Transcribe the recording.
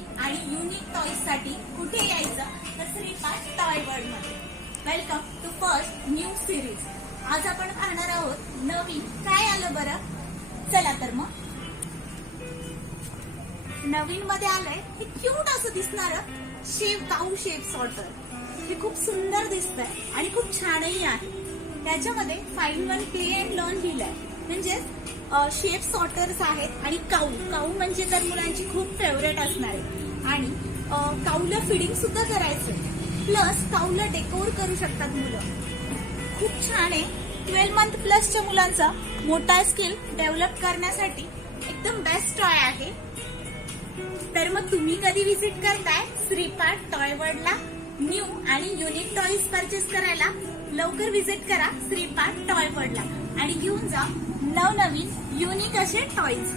नवनवीन आणि unique toys साठी कुठे यायचं तर श्रीपाद टॉय वर्ल्ड मध्ये. Welcome to first new series. आज आपण पाहणार आहोत नवीन काय आलं बरं. चला तर मग नवीन मध्ये आलंय हे क्यूट असं दिसणार काऊ शेप सॉर्टर. हे खूप सुंदर दिसतंय आणि खूप छानही आहे. त्याच्यामध्ये fine one play and learn लिहिलंय. म्हणजे शेप सॉर्टर्स आहेत आणि काऊ म्हणजे तर मुलांची खूप फेवरेट असणार आहे. आणि काऊला फिडिंग सुद्धा करायचं, प्लस काऊला डेकोर करू शकतात मुलं. खूप छान आहे. 12 मंथ प्लसच्या मुलांचा मोठा स्किल डेव्हलप करण्यासाठी एकदम बेस्ट टॉय आहे. तर मग तुम्ही कधी विजिट करताय श्रीपाद टॉय वर्ल्डला न्यू आणि युनिक टॉयज परचेस करायला? लवकर विजिट करा श्रीपाद टॉय वर्ल्डला आणि घेऊन जा नवनवीन युनिक असे टॉयज.